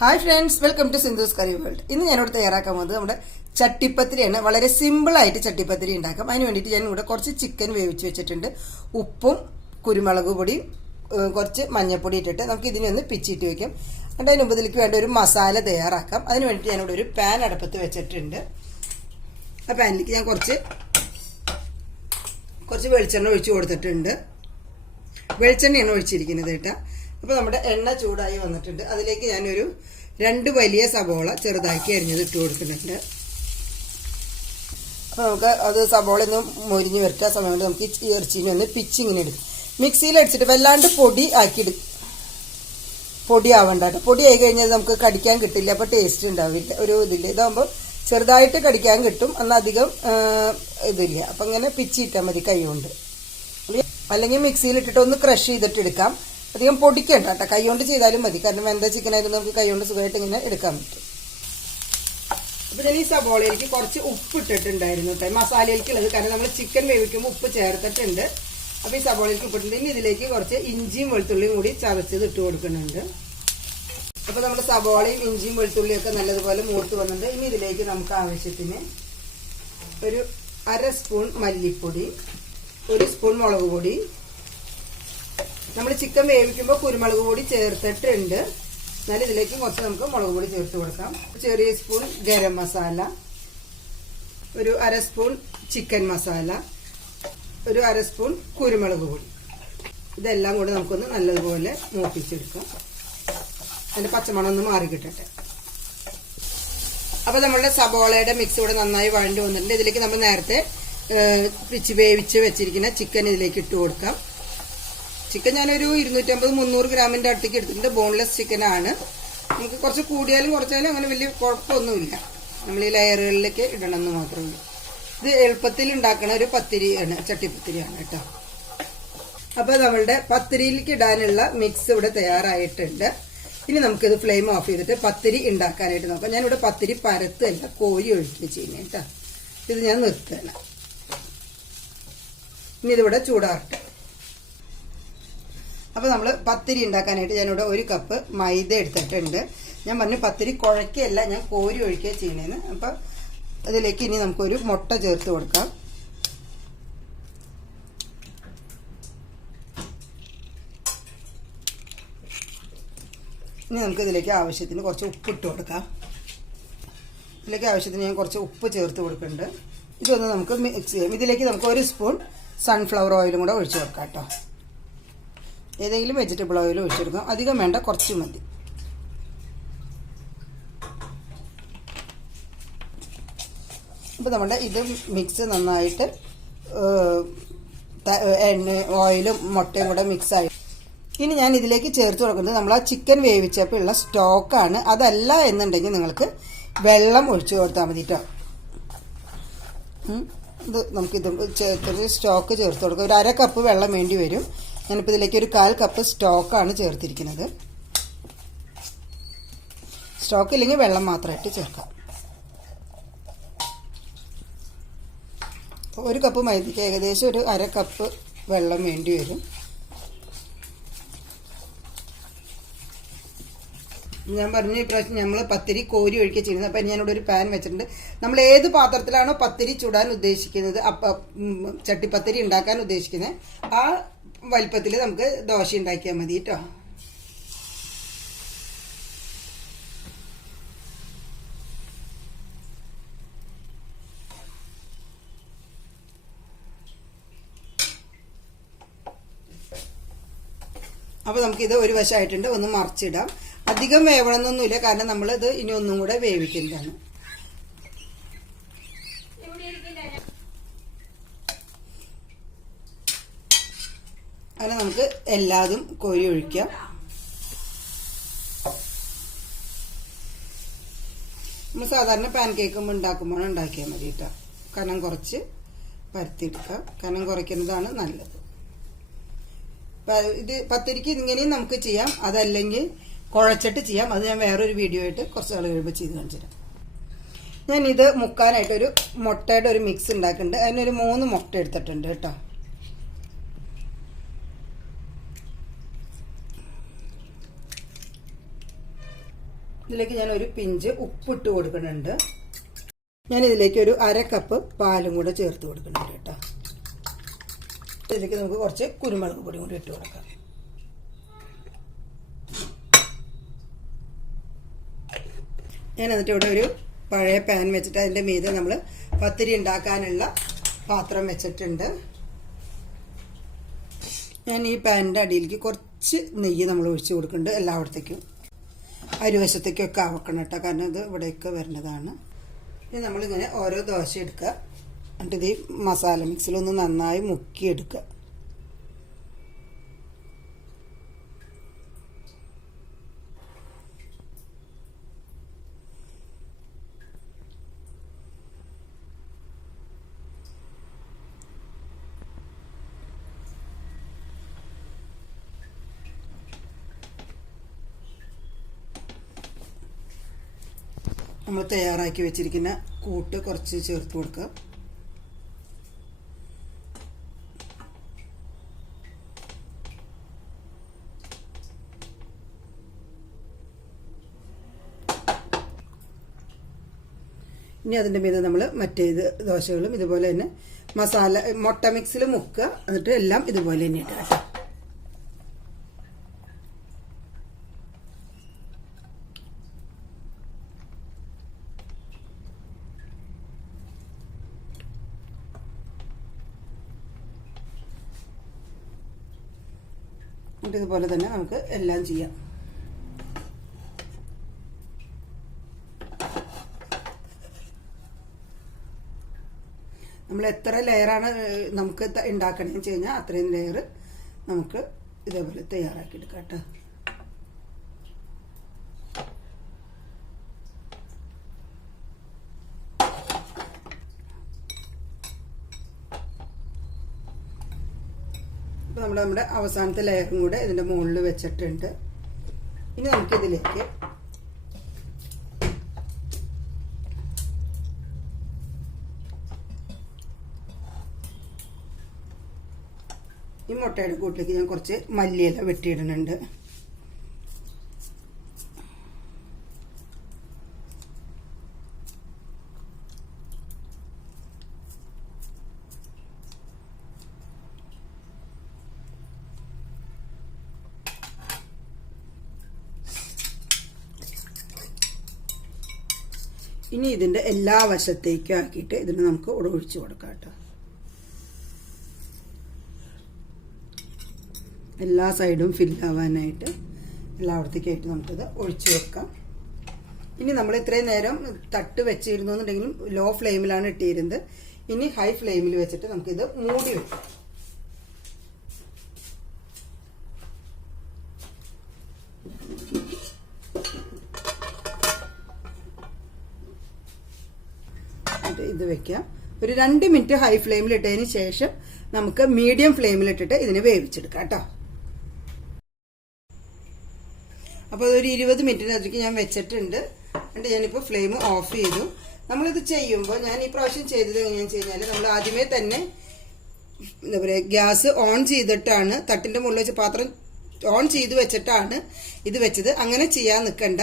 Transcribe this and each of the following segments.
Hi friends welcome to Sindhu's curry world ഇന്ന് ഞാനിവിടെ തയ്യാറാക്കാൻ പോകുന്നത് നമ്മുടെ ചട്ടിപ്പത്തിരിയാണ്. വളരെ സിമ്പിളായിട്ട് ചട്ടിപ്പത്തിരി ഉണ്ടാക്കാം. അതിന് വേണ്ടിയിട്ട് ഞാൻ ഇവിടെ കുറച്ച് ചിക്കൻ വേവിച്ച് വെച്ചിട്ടുണ്ട്. ഉപ്പും കുരുമുളക് പൊടിയും കുറച്ച് മഞ്ഞൾപ്പൊടി ഇട്ടിട്ട് നമുക്ക് ഇതിനെ ഒന്ന് പിച്ചിട്ട് വയ്ക്കാം എന്നിട്ട് അതിന് മുമ്പതിലേക്ക് വേണ്ട ഒരു മസാല തയ്യാറാക്കാം. അതിന് വേണ്ടിയിട്ട് ഞാനിവിടെ ഒരു പാൻ അടുപ്പത്ത് വെച്ചിട്ടുണ്ട്. ആ പാനിലേക്ക് ഞാൻ കുറച്ച് കുറച്ച് വെളിച്ചെണ്ണ ഒഴിച്ച് കൊടുത്തിട്ടുണ്ട്. വെളിച്ചെണ്ണയാണ് ഒഴിച്ചിരിക്കുന്നത് കേട്ടോ. അപ്പോൾ നമ്മുടെ എണ്ണ ചൂടായി വന്നിട്ടുണ്ട്. അതിലേക്ക് ഞാനൊരു രണ്ട് വലിയ സബോള ചെറുതാക്കി അരിഞ്ഞത് ഇട്ട് കൊടുക്കുന്നുണ്ട്. അപ്പോൾ നമുക്ക് അത് സബോള ഒന്ന് മൊരിഞ്ഞ് വരട്ടെ. സമയം നമുക്ക് ഈ ഇറച്ചീനെ ഒന്ന് പിച്ചിങ്ങനെ എടുക്കും. മിക്സിയിൽ അടിച്ചിട്ട് വല്ലാണ്ട് പൊടി ആക്കി എടുക്കും പൊടി ആവണ്ട കേട്ടോ. പൊടി ആയി കഴിഞ്ഞാൽ നമുക്ക് കടിക്കാൻ കിട്ടില്ല. അപ്പോൾ ടേസ്റ്റ് ഉണ്ടാവില്ല. ഒരു ഇതില്ല. ഇതാകുമ്പോൾ ചെറുതായിട്ട് കടിക്കാൻ കിട്ടും. എന്നാൽ അധികം ഇതില്ല. അപ്പം ഇങ്ങനെ പിച്ചിട്ടാൽ മതി കൈ കൊണ്ട്. അല്ലെങ്കിൽ മിക്സിയിൽ ഇട്ടിട്ട് ഒന്ന് ക്രഷ് ചെയ്തിട്ട് എടുക്കാം. അധികം പൊടിക്കണ്ട കേട്ടോ. കൈ കൊണ്ട് ചെയ്താലും മതി. കാരണം വെന്ത ചിക്കൻ ആയിരുന്നു നമുക്ക് കൈകൊണ്ട് സുഖമായിട്ട് ഇങ്ങനെ എടുക്കാൻ പറ്റും. അപ്പോൾ ഞാൻ ഈ സബോളയിലേക്ക് കുറച്ച് ഉപ്പ് ഇട്ടിട്ടുണ്ടായിരുന്നു കേട്ടോ. മസാലയിലേക്കുള്ളത്. കാരണം നമ്മൾ ചിക്കൻ വേവിക്കുമ്പോൾ ഉപ്പ് ചേർത്തിട്ടുണ്ട്. അപ്പോൾ ഈ സബോളയിലേക്ക് ഉപ്പിട്ടുണ്ട് ഇതിലേക്ക് കുറച്ച് ഇഞ്ചിയും വെളുത്തുള്ളിയും കൂടി ചതച്ചത് ഇട്ട് കൊടുക്കുന്നുണ്ട്. അപ്പോൾ നമ്മുടെ സബോളയും ഇഞ്ചിയും വെളുത്തുള്ളിയും ഒക്കെ നല്ലതുപോലെ മൂർത്ത് വന്നിട്ടുണ്ട്. ഇനി ഇതിലേക്ക് നമുക്ക് ആവശ്യത്തിന് ഒരു അര സ്പൂൺ മല്ലിപ്പൊടി ഒരു സ്പൂൺ മുളക് പൊടി നമ്മൾ ചിക്കൻ വേവിക്കുമ്പോൾ കുരുമുളക് പൊടി ചേർത്തിട്ടുണ്ട്. എന്നാലും ഇതിലേക്ക് കുറച്ച് നമുക്ക് മുളക് പൊടി ചേർത്ത് കൊടുക്കാം. ചെറിയ സ്പൂൺ ഗരം മസാല ഒരു അര സ്പൂൺ ചിക്കൻ മസാല ഒരു അര സ്പൂൺ കുരുമുളക് പൊടി. ഇതെല്ലാം കൂടെ നമുക്കൊന്ന് നല്ലതുപോലെ മൂപ്പിച്ചെടുക്കാം. അതിന്റെ പച്ചമണം ഒന്ന് മാറി കിട്ടട്ടെ. അപ്പോൾ നമ്മളുടെ സബോളയുടെ മിക്സ് ഇവിടെ നന്നായി വഴണ്ടു വന്നിട്ടുണ്ട്. ഇതിലേക്ക് നമ്മൾ നേരത്തെ പിച്ച് വേവിച്ച് വെച്ചിരിക്കുന്ന ചിക്കൻ ഇതിലേക്ക് ഇട്ട് കൊടുക്കാം. ചിക്കൻ ഞാനൊരു ഇരുന്നൂറ്റമ്പത് മുന്നൂറ് ഗ്രാമിന്റെ അടുത്തേക്ക് എടുത്തിട്ടുണ്ട്. ബോൺലെസ് ചിക്കൻ ആണ്. നമുക്ക് കുറച്ച് കൂടിയാലും കുറച്ചാലും അങ്ങനെ വലിയ കുഴപ്പമൊന്നുമില്ല. നമ്മൾ ഈ ലെയറുകളിലേക്ക് ഇടണമെന്ന് മാത്രമേ ഉള്ളൂ. ഇത് എളുപ്പത്തിൽ ഉണ്ടാക്കണ ഒരു പത്തിരിയാണ് ചട്ടിപ്പത്തിരിയാണ് കേട്ടോ. അപ്പോൾ നമ്മളുടെ പത്തിരിയിലേക്ക് ഇടാനുള്ള മിക്സ് ഇവിടെ തയ്യാറായിട്ടുണ്ട്. ഇനി നമുക്കിത് ഫ്ലെയിം ഓഫ് ചെയ്തിട്ട് പത്തിരി ഉണ്ടാക്കാനായിട്ട് നോക്കാം. ഞാനിവിടെ പത്തിരി പരത്തല്ല കോരി ഒഴിക്കുക ചെയ്യുന്നത് കേട്ടോ. ഇത് ഞാൻ നിർത്തണം ഇനി ഇതിവിടെ ചൂടാറട്ടെ. അപ്പോൾ നമ്മൾ പത്തിരി ഉണ്ടാക്കാനായിട്ട് ഞാനിവിടെ ഒരു കപ്പ് മൈദ എടുത്തിട്ടുണ്ട്. ഞാൻ പറഞ്ഞു പത്തിരി കുഴക്കുകയല്ല ഞാൻ കോരി ഒഴിക്കുക ചെയ്യണേന്ന് അപ്പം അതിലേക്ക് ഇനി നമുക്കൊരു മുട്ട ചേർത്ത് കൊടുക്കാം. ഇനി നമുക്ക് ഇതിലേക്ക് ആവശ്യത്തിന് കുറച്ച് ഉപ്പിട്ട് കൊടുക്കാം. ഇതിലേക്ക് ആവശ്യത്തിന് ഞാൻ കുറച്ച് ഉപ്പ് ചേർത്ത് കൊടുക്കുന്നുണ്ട്. ഇതൊന്ന് നമുക്ക് മിക്സ് ചെയ്യാം. ഇതിലേക്ക് നമുക്ക് ഒരു സ്പൂൺ സൺഫ്ലവർ ഓയിലും കൂടെ ഒഴിച്ച് കൊടുക്കാം കേട്ടോ. ഏതെങ്കിലും വെജിറ്റബിൾ ഓയിൽ ഒഴിച്ചെടുക്കാം അധികം വേണ്ട കുറച്ച് മതി. അപ്പോൾ നമ്മുടെ ഇത് മിക്സ് നന്നായിട്ട് എണ്ണ ഓയിലും മുട്ടയും കൂടെ മിക്സ് ആയി. ഇനി ഞാൻ ഇതിലേക്ക് ചേർത്ത് കൊടുക്കുന്നത് നമ്മൾ ആ ചിക്കൻ വേവിച്ചപ്പോൾ ഉള്ള സ്റ്റോക്കാണ് അതല്ല എന്നുണ്ടെങ്കിൽ നിങ്ങൾക്ക് വെള്ളം ഒഴിച്ചു കൊടുത്താൽ മതി കേട്ടോ. ഇത് നമുക്കിത് ചേർത്തിട്ട് സ്റ്റോക്ക് ചേർത്ത് കൊടുക്കാം. ഒരു അര കപ്പ് വെള്ളം വേണ്ടി വരും. ഞാനിപ്പോൾ ഇതിലേക്ക് ഒരു കാൽ കപ്പ് സ്റ്റോക്കാണ് ചേർത്തിരിക്കുന്നത്. സ്റ്റോക്ക് ഇല്ലെങ്കിൽ വെള്ളം മാത്രമായിട്ട് ചേർക്കാം. ഒരു കപ്പ് മൈദയ്ക്ക് ഏകദേശം ഒരു അര കപ്പ് വെള്ളം വേണ്ടി വരും. ഞാൻ പറഞ്ഞു ഇപ്രാവശ്യം നമ്മൾ പത്തിരി കോരി ഒഴിക്കുക ചെയ്യുന്നത്. അപ്പം ഞാനിവിടെ ഒരു പാൻ വെച്ചിട്ടുണ്ട്. നമ്മൾ ഏത് പാത്രത്തിലാണോ പത്തിരി ചുടാൻ ഉദ്ദേശിക്കുന്നത് അപ്പം ചട്ടിപ്പത്തിരി ഉണ്ടാക്കാൻ ഉദ്ദേശിക്കുന്നത് ആ വലിപ്പത്തിൽ നമുക്ക് ദോശ ഉണ്ടാക്കിയാൽ മതി കേട്ടോ. അപ്പോൾ നമുക്കിത് ഒരു വശമായിട്ടുണ്ട് ഒന്ന് മറിച്ചിടാം. അധികം വേവണമെന്നൊന്നുമില്ല കാരണം നമ്മളിത് ഇനി ഒന്നും കൂടെ വേവിക്കുന്നതാണ്. അങ്ങനെ നമുക്ക് എല്ലാതും കോരി ഒഴിക്കാം. നമ്മൾ സാധാരണ പാൻ കേക്ക് ഉണ്ടാക്കുമ്പോൾ ഉണ്ടാക്കിയാൽ മതി കേട്ടോ. കനം കുറച്ച് പരത്തിയെടുക്കുക. കനം കുറയ്ക്കുന്നതാണ് നല്ലത്. ഇത് പത്തിരിക്ക് ഇങ്ങനെയും നമുക്ക് ചെയ്യാം. അതല്ലെങ്കിൽ കുഴച്ചിട്ട് ചെയ്യാം. അത് ഞാൻ വേറൊരു വീഡിയോ ആയിട്ട് കുറച്ച് നാൾ കഴിയുമ്പോൾ ചെയ്ത് കാണിച്ചിരാം ഞാനിത് മുക്കാനായിട്ടൊരു മുട്ടയുടെ ഒരു മിക്സ് ഉണ്ടാക്കുന്നുണ്ട്. അതിനൊരു മൂന്ന് മുട്ട എടുത്തിട്ടുണ്ട് കേട്ടോ. ഇതിലേക്ക് ഞാൻ ഒരു പിഞ്ച് ഉപ്പിട്ട് കൊടുക്കുന്നുണ്ട്. ഞാൻ ഇതിലേക്ക് ഒരു അര കപ്പ് പാലും കൂടെ ചേർത്ത് കൊടുക്കുന്നുണ്ട് കേട്ടോ. ഇതിലേക്ക് നമുക്ക് കുറച്ച് കുരുമുളക് പൊടി കൂടി ഇട്ട് കൊടുക്കാം. ഞാൻ എന്നിട്ട് ഇവിടെ ഒരു പഴയ പാൻ വെച്ചിട്ട് അതിന്റെ മീതെ നമ്മൾ പത്തിരി ഉണ്ടാക്കാനുള്ള പാത്രം വെച്ചിട്ടുണ്ട്. ഞാൻ ഈ പാനിന്റെ അടിയിലേക്ക് കുറച്ച് നെയ്യ് നമ്മൾ ഒഴിച്ച് കൊടുക്കുന്നുണ്ട് എല്ലായിടത്തേക്കും. അരുവശത്തേക്കൊക്കെ ആവക്കണം കേട്ടോ. കാരണം ഇത് ഇവിടെയൊക്കെ വരുന്നതാണ്. ഇനി നമ്മളിങ്ങനെ ഓരോ ദോശ എടുക്കുക. എന്നിട്ട് ഇത് മസാല മിക്സിലൊന്ന് നന്നായി മുക്കിയെടുക്കുക. നമ്മൾ തയ്യാറാക്കി വെച്ചിരിക്കുന്ന കൂട്ട് കുറച്ച് ചേർത്ത് കൊടുക്കുക. ഇനി അതിന്റെ മീതെ നമ്മൾ മറ്റേത് ദോശകളും ഇതുപോലെ തന്നെ മസാല മുട്ട മിക്സിൽ മുക്കുക. എന്നിട്ട് എല്ലാം ഇതുപോലെ തന്നെ ഇടുക. എന്നിട്ട് ഇതുപോലെ തന്നെ നമുക്ക് എല്ലാം ചെയ്യാം. നമ്മൾ എത്ര ലെയറാണ് നമുക്ക് ഉണ്ടാക്കണമെന്ന് വെച്ച് കഴിഞ്ഞാൽ അത്രയും ലെയർ നമുക്ക് ഇതേപോലെ തയ്യാറാക്കി എടുക്കാം കേട്ടോ. അപ്പോൾ നമ്മൾ നമ്മുടെ അവസാനത്തെ ലെയറും കൂടെ ഇതിന്റെ മുകളിൽ വെച്ചിട്ടുണ്ട്. ഇനി നമുക്കിതിലേക്ക് ഈ മുട്ടയുടെ കൂട്ടിലേക്ക് ഞാൻ കുറച്ച് മല്ലിയില വെട്ടിയിടുന്നുണ്ട്. ഇനി ഇതിന്റെ എല്ലാ വശത്തേക്കും ആക്കിയിട്ട് ഇതിന് നമുക്ക് ഒഴിച്ചു കൊടുക്കാം കേട്ടോ. എല്ലാ സൈഡും ഫില്ലാവാനായിട്ട് എല്ലായിടത്തേക്കായിട്ട് നമുക്കിത് ഒഴിച്ചു വെക്കാം ഇനി നമ്മൾ ഇത്രയും നേരം തട്ട് വെച്ചിരുന്നു എന്നുണ്ടെങ്കിലും ലോ ഫ്ലെയിമിലാണ് ഇട്ടിരുന്നത്. ഇനി ഹൈ ഫ്ലെയിമിൽ വെച്ചിട്ട് നമുക്കിത് മൂടി വെക്കാം. എന്നിട്ട് ഇത് വെക്കാം. ഒരു രണ്ട് മിനിറ്റ് ഹൈ ഫ്ലെയിമിൽ ഇട്ടതിന് ശേഷം നമുക്ക് മീഡിയം ഫ്ലെയിമിൽ ഇട്ടിട്ട് ഇതിനെ വേവിച്ചെടുക്കാം കേട്ടോ. അപ്പോൾ അതൊരു ഇരുപത് മിനിറ്റിനകത്തേക്ക് ഞാൻ വെച്ചിട്ടുണ്ട്. എന്നിട്ട് ഞാനിപ്പോൾ ഫ്ലെയിം ഓഫ് ചെയ്തു. നമ്മളിത് ചെയ്യുമ്പോൾ ഞാൻ ഈ പ്രാവശ്യം ചെയ്തത് എങ്ങനെയാണെന്ന് വെച്ച് കഴിഞ്ഞാൽ നമ്മൾ ആദ്യമേ തന്നെ എന്താ പറയുക ഗ്യാസ് ഓൺ ചെയ്തിട്ടാണ് തട്ടിന്റെ മുകളിൽ വെച്ച് പാത്രം ഓൺ ചെയ്ത് വെച്ചിട്ടാണ് ഇത് വെച്ചത്. അങ്ങനെ ചെയ്യാൻ നിൽക്കണ്ട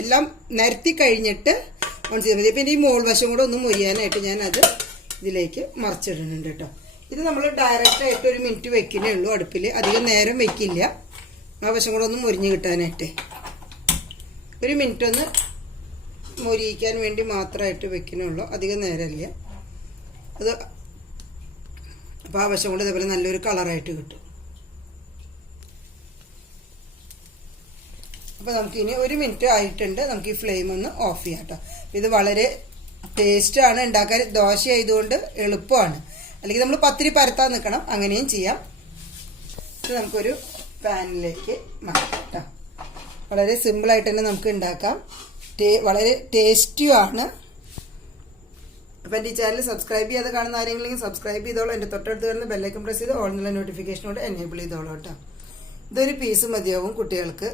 എല്ലാം നിരത്തി കഴിഞ്ഞിട്ട് ഓൺ ചെയ്താൽ മതി പിന്നെ ഈ മോൾ വശം കൂടെ ഒന്ന് മുരിയാനായിട്ട് ഞാൻ അത് ഇതിലേക്ക് മറിച്ചിടുന്നുണ്ട് കേട്ടോ. ഇത് നമ്മൾ ഡയറക്റ്റായിട്ട് ഒരു മിനിറ്റ് വെക്കുന്നേ ഉള്ളൂ. അടുപ്പിൽ അധികം നേരം വെക്കില്ല. ആ വശം കൂടെ ഒന്ന് മുരിഞ്ഞ് കിട്ടാനായിട്ട്. ഒരു മിനിറ്റ് ഒന്ന് മുരിയിക്കാൻ വേണ്ടി മാത്രമായിട്ട് വെക്കണുള്ളൂ അധികം നേരമില്ല. അത് അപ്പോൾ ആ വശം കൊണ്ട് ഇതേപോലെ നല്ലൊരു കളറായിട്ട് കിട്ടും. അപ്പോൾ നമുക്കിനി ഒരു മിനിറ്റ് ആയിട്ടുണ്ട്. നമുക്ക് ഈ ഫ്ലെയിം ഒന്ന് ഓഫ് ചെയ്യാം കേട്ടോ ഇത് വളരെ ടേസ്റ്റാണ് ഉണ്ടാക്കാൻ ദോശ ആയതുകൊണ്ട് എളുപ്പമാണ്. അല്ലെങ്കിൽ നമ്മൾ പത്തിരി പരത്താൻ നിൽക്കണം. അങ്ങനെയും ചെയ്യാം. ഇത് നമുക്കൊരു പാനിലേക്ക് മാറ്റാം കേട്ടോ വളരെ സിമ്പിളായിട്ട് തന്നെ നമുക്ക് ഉണ്ടാക്കാം. വളരെ ടേസ്റ്റിയുമാണ് അപ്പം എന്റെ ഈ ചാനൽ സബ്സ്ക്രൈബ് ചെയ്യാതെ കാണുന്ന ആരെങ്കിലും സബ്സ്ക്രൈബ് ചെയ്തോളൂ. എന്റെ തൊട്ടടുത്ത് വരുന്ന ബെല്ലൈക്കൻ പ്രസ് ചെയ്ത് ഓൺലൈൻ നോട്ടിഫിക്കേഷനോട് എനേബിൾ ചെയ്തോളൂ കേട്ടോ ഇതൊരു പീസ് മതിയാവും കുട്ടികൾക്ക്.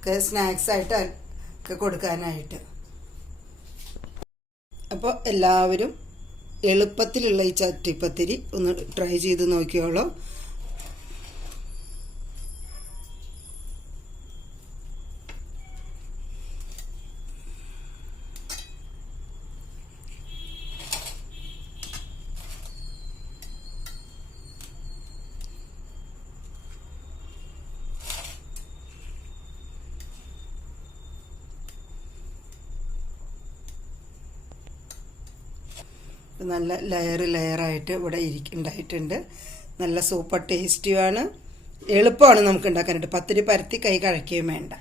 ഒക്കെ സ്നാക്സ് ആയിട്ട് ഒക്കെ കൊടുക്കാനായിട്ട്. അപ്പോൾ എല്ലാവരും എളുപ്പത്തിലുള്ള ഈ ചട്ടിപ്പത്തിരി ഒന്ന് ട്രൈ ചെയ്ത് നോക്കിയോളൂ. നല്ല ലെയർ ലെയറായിട്ട് ഇവിടെ ഉണ്ടായിട്ടുണ്ട് നല്ല സൂപ്പർ ടേസ്റ്റിയുമാണ് എളുപ്പമാണ് നമുക്ക് ഉണ്ടാക്കാനായിട്ട് പത്തിരി പരത്തി കൈ കഴിക്കുകയും വേണ്ട.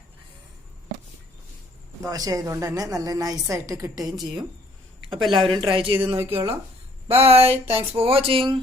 ദോശ ആയതുകൊണ്ട് തന്നെ നല്ല നൈസായിട്ട് കിട്ടുകയും ചെയ്യും. അപ്പോൾ എല്ലാവരും ട്രൈ ചെയ്ത് നോക്കിയോളാം ബൈ താങ്ക്സ് ഫോർ വാച്ചിങ്